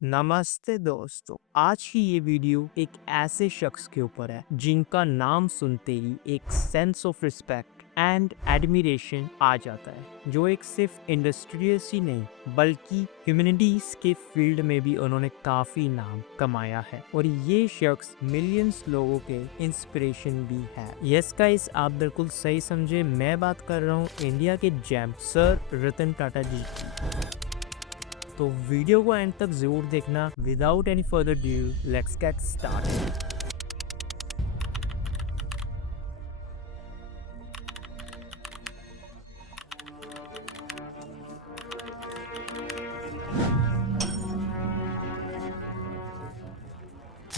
नमस्ते दोस्तों। आज की ये वीडियो एक ऐसे शख्स के ऊपर है जिनका नाम सुनते ही एक sense of respect and admiration आ जाता है, जो एक सिर्फ इंडस्ट्रियस ही नहीं बल्कि ह्यूमैनिटीज के फील्ड में भी उन्होंने काफी नाम कमाया है और ये शख्स मिलियंस लोगों के इंस्पिरेशन भी है। यस गाइस, आप बिल्कुल सही समझे, मैं बात कर रहा हूँ इंडिया के जेम सर रतन टाटा जी की। तो वीडियो को एंड तक जरूर देखना। Without any further due let's get started.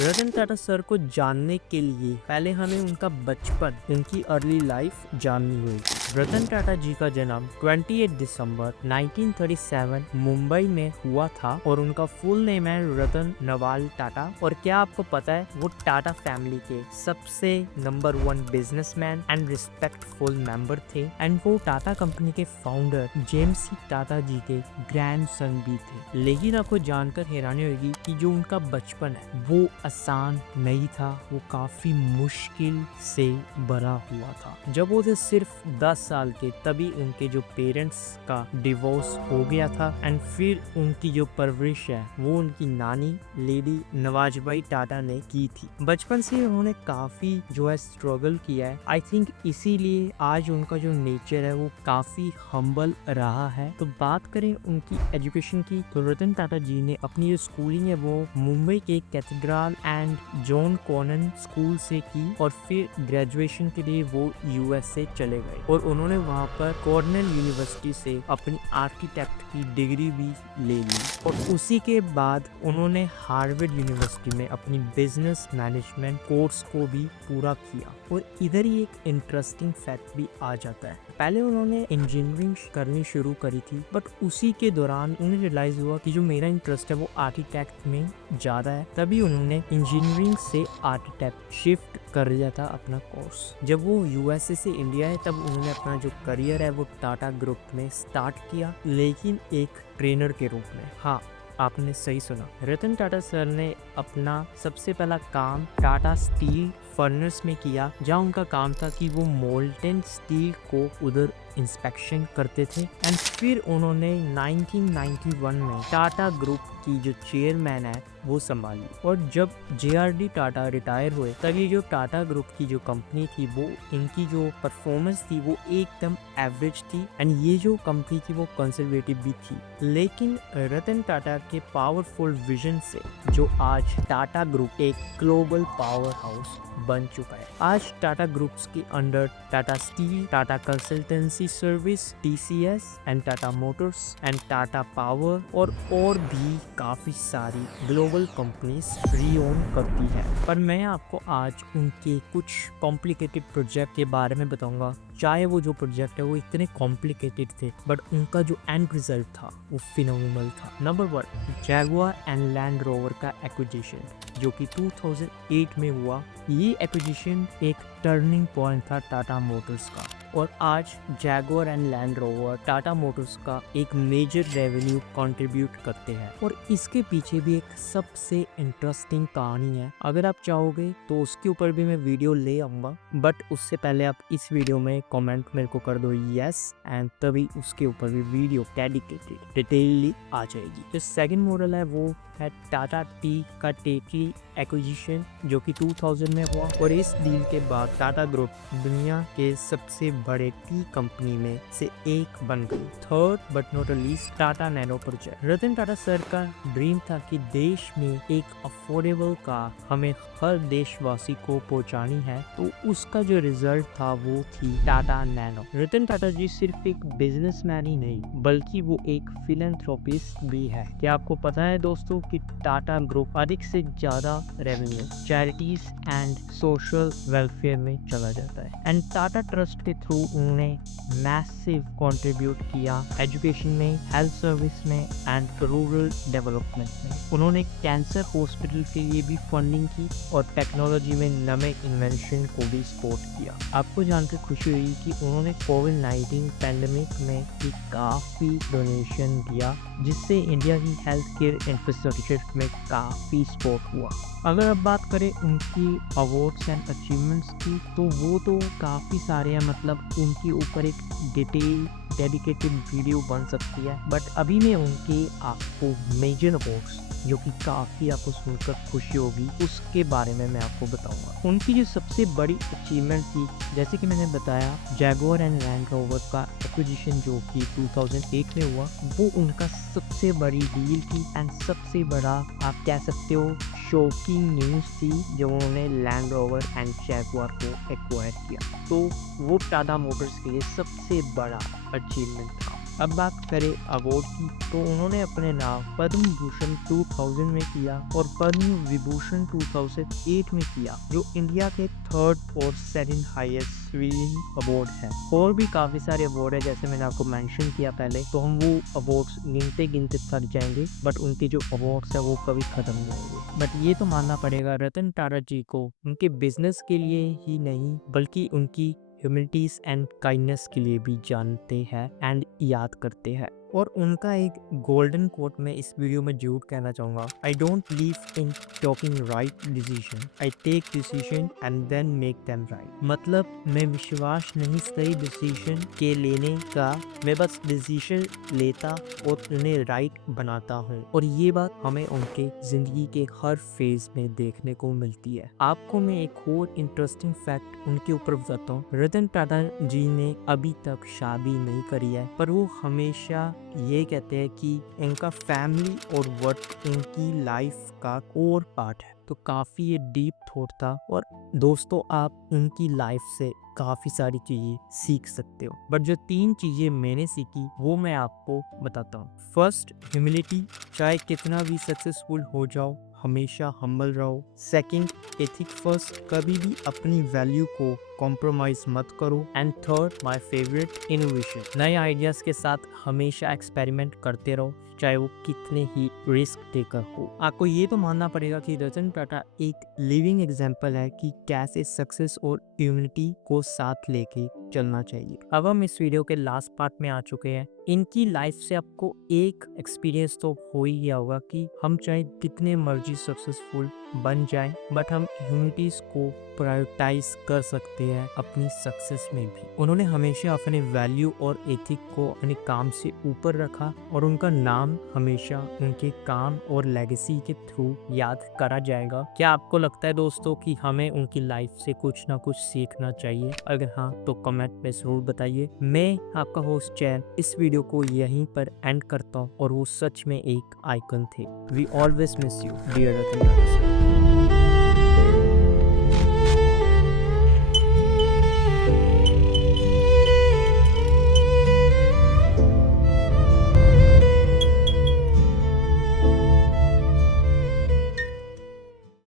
Ratan Tata sir को जानने के लिए पहले हमें उनका बचपन, उनकी अर्ली लाइफ जाननी होगी। रतन टाटा जी का जन्म 28 दिसंबर 1937 मुंबई में हुआ था और उनका फुल नेम है रतन नवाल टाटा। और क्या आपको पता है, वो टाटा फैमिली के सबसे number 1 businessman and respectful member थे एंड वो टाटा कंपनी के फाउंडर जेम्स सी टाटा जी के ग्रैंडसन भी थे। लेकिन आपको जानकर हैरानी होगी कि जो उनका बचपन है वो आसान नहीं था, वो काफी मुश्किल से भरा हुआ था। जब वो थे सिर्फ 10 साल के तभी उनके जो पेरेंट्स का डिवोर्स हो गया था एंड फिर उनकी जो परवरिश है वो उनकी नानी लेडी नवाजबाई टाटा ने की थी। बचपन से उन्होंने काफी जो है स्ट्रगल किया है। आई थिंक इसीलिए आज उनका जो नेचर है वो काफी हम्बल रहा है। तो बात करें उनकी एजुकेशन की, तो रतन टाटा जी ने अपनी जो स्कूलिंग है वो मुंबई के cathedral and John Connon school से की और फिर ग्रेजुएशन के लिए वो यूएसए चले गए और उन्होंने वहां पर कॉर्नेल यूनिवर्सिटी से अपनी आर्किटेक्ट की डिग्री भी ले ली और उसी के बाद उन्होंने हार्वर्ड यूनिवर्सिटी में अपनी बिजनेस मैनेजमेंट कोर्स को भी पूरा किया। और इधर ही एक इंटरेस्टिंग फैक्ट भी आ जाता है, पहले उन्होंने इंजीनियरिंग करनी शुरू करी थी बट उसी के दौरान उन्हें रियलाइज हुआ कि जो मेरा इंटरेस्ट है वो आर्किटेक्ट में ज्यादा है। तभी उन्होंने इंजीनियरिंग से आर्किटेक्ट शिफ्ट कर लिया था अपना कोर्स। जब वो यूएसए से इंडिया है तब उन्होंने अपना जो करियर है वो टाटा ग्रुप में स्टार्ट किया, लेकिन एक ट्रेनर के रूप में। हाँ, आपने सही सुना, रतन टाटा सर ने अपना सबसे पहला काम टाटा स्टील फर्नेस में किया, जहाँ उनका काम था कि वो मोल्टेन स्टील को उधर इंस्पेक्शन करते थे एंड फिर उन्होंने 1991 में टाटा ग्रुप की जो चेयरमैन है वो संभाली। और जब जेआरडी टाटा रिटायर हुए तब ये जो टाटा ग्रुप की जो कंपनी थी वो इनकी जो परफॉर्मेंस थी वो एकदम एवरेज थी एंड ये जो कंपनी थी वो कंजर्वेटिव भी थी। लेकिन रतन टाटा के पावरफुल विजन से जो आज टाटा ग्रुप एक ग्लोबल पावर हाउस बन चुका है। आज टाटा ग्रुप्स के under Tata steel, Tata consultancy service TCS and Tata Motors and Tata power और भी काफी सारी ग्लोबल कंपनीज री-ओन करती है। पर मैं आपको आज उनके कुछ कॉम्प्लिकेटेड प्रोजेक्ट के बारे में बताऊंगा। चाहे वो जो प्रोजेक्ट है वो इतने कॉम्प्लिकेटेड थे बट उनका जो एंड रिजल्ट था वो फिनोमिनल था। Number 1, Jaguar and land rover का एक्विजिशन जो कि 2008 में हुआ। ये एक्विजिशन एक टर्निंग पॉइंट था टाटा मोटर्स का और आज Jaguar and land rover Tata Motors का एक मेजर रेवेन्यू कंट्रीब्यूट करते हैं। और इसके पीछे भी एक सबसे इंटरेस्टिंग कहानी है। अगर आप चाहोगे तो उसके ऊपर भी मैं वीडियो ले आऊंगा, बट उससे पहले आप इस वीडियो में कमेंट मेरे को कर दो यस एंड तभी उसके ऊपर भी वीडियो डेडिकेटेड डिटेलली आ जाएगी। जो सेकंड मॉडल है वो है टाटा टी का टेटली एक्विजिशन जो कि 2000 में हुआ और इस डील के बाद टाटा ग्रुप दुनिया के सबसे बड़े टी कंपनी में से एक बन गई। Third but not least, Tata nano project. Ratan Tata sir का ड्रीम था कि देश में एक अफोर्डेबल कार हमें हर देशवासी को पहुंचानी है, तो उसका जो रिजल्ट था वो थी टाटा नैनो। रतन टाटा जी सिर्फ एक बिजनेसमैन ही नहीं बल्कि वो एक फिलैंथ्रोपिस्ट भी है। क्या आपको पता है दोस्तों कि टाटा ग्रुप अधिक से ज्यादा revenue charities and social welfare में चला जाता है एंड टाटा ट्रस्ट के थ्रू उन्होंने मैसिव कंट्रीब्यूट किया एजुकेशन में, हेल्थ सर्विस में एंड रूरल डेवलपमेंट में। उन्होंने कैंसर हॉस्पिटल के लिए भी फंडिंग की और टेक्नोलॉजी में नए इन्वेंशन को भी सपोर्ट किया। आपको जानकर खुशी हुई कि उन्होंने कोविड-19 पैंडेमिक में भी काफी डोनेशन दिया जिससे इंडिया की हेल्थ केयर इंफ्रास्ट्रक्चर में काफ़ी सपोर्ट हुआ। अगर अब बात करें उनकी अवार्ड्स एंड अचीवमेंट्स की, तो वो तो काफ़ी सारे हैं, मतलब उनके ऊपर एक डिटेल डेडिकेटेड वीडियो बन सकती है। बट अभी मैं उनके आपको मेजर अवार्ड्स, जो कि काफ़ी आपको सुनकर खुशी होगी, उसके बारे में मैं आपको बताऊंगा। उनकी जो सबसे बड़ी अचीवमेंट थी, जैसे कि मैंने बताया, जैगुआर एंड लैंड रोवर का एक्विजिशन जो कि 2008 में हुआ, वो उनका सबसे बड़ी डील थी एंड सबसे बड़ा आप कह सकते हो शॉकिंग न्यूज़ थी जो उन्होंने लैंड रोवर एंड जैगुआर को एक्वायर किया। तो वो टाटा मोटर्स के लिए सबसे बड़ा अचीवमेंट था। अब बात करें अवार्ड की, तो उन्होंने अपने नाम पद्म भूषण 2000 में किया और पद्म विभूषण 2008 में किया, जो इंडिया के थर्ड और सेकंड हाईएस्ट सिविलियन अवार्ड है। और भी काफ़ी सारे अवार्ड है, जैसे मैंने आपको मेंशन किया पहले, तो हम वो अवार्ड्स गिनते गिनते थक जाएंगे, बट उनके जो अवार्ड्स है वो कभी खत्म नहीं होंगे। बट ये तो मानना पड़ेगा रतन टाटा जी को, उनके बिजनेस के लिए ही नहीं बल्कि उनकी ह्यूमिलिटीज एंड काइंडनेस के लिए भी जानते हैं एंड याद करते हैं। और उनका एक गोल्डन कोट मैं इस वीडियो में जरूर कहना चाहूँगा, I don't believe in talking right decision, I take decision and then make them right. मतलब मैं विश्वास नहीं सही डिसीजन के लेने का, मैं बस डिसीजन लेता और उन्हें राइट बनाता हूँ। और ये बात हमें उनके जिंदगी के हर फेज में देखने को मिलती है। आपको मैं एक और इंटरेस्टिंग फैक्ट उनके ऊपर बताता हूँ। रतन टाटा जी ने अभी तक शादी नहीं करी है, पर वो हमेशा ये कहते हैं कि इनका फैमिली और वर्क इनकी लाइफ का कोर पार्ट है। तो काफ़ी ये डीप थॉट था और दोस्तों आप इनकी लाइफ से काफ़ी सारी चीज़ें सीख सकते हो। बट जो 3 चीज़ें मैंने सीखी वो मैं आपको बताता हूँ। फर्स्ट, ह्यूमिलिटी, चाहे कितना भी सक्सेसफुल हो जाओ हमेशा हम्बल रहो। सेकंड, एथिक फर्स्ट, कभी भी अपनी वैल्यू को कॉम्प्रोमाइज मत करो। And third, my favourite, innovation, नए आइडियाज के साथ हमेशा एक्सपेरिमेंट करते रहो, चाहे वो कितने ही रिस्क टेकर हो। आपको ये तो मानना पड़ेगा कि रतन टाटा एक लिविंग एग्जाम्पल है कि कैसे सक्सेस और ह्यूमिलिटी को साथ लेके चलना चाहिए। अब हम इस वीडियो के लास्ट पार्ट में आ चुके हैं। इनकी लाइफ से आपको एक एक्सपीरियंस तो हो ही गया होगा कि हम चाहे कितने मर्जी सक्सेसफुल बन जाएं, बट हम ह्यूमिलिटीज को प्रायोरिटाइज कर सकते हैं अपनी सक्सेस में भी। उन्होंने हमेशा अपने वैल्यू और एथिक को अपने काम से ऊपर रखा और उनका नाम हमेशा उनके काम और लेगेसी के थ्रू याद करा जाएगा। क्या आपको लगता है दोस्तों कि हमें उनकी लाइफ से कुछ ना कुछ सीखना चाहिए? अगर हाँ तो कमेंट में जरूर बताइए। मैं आपका होस्ट चैन इस वीडियो को यहीं पर एंड करता हूँ और वो सच में एक आइकन थे। We always miss you dear Ratan Tata.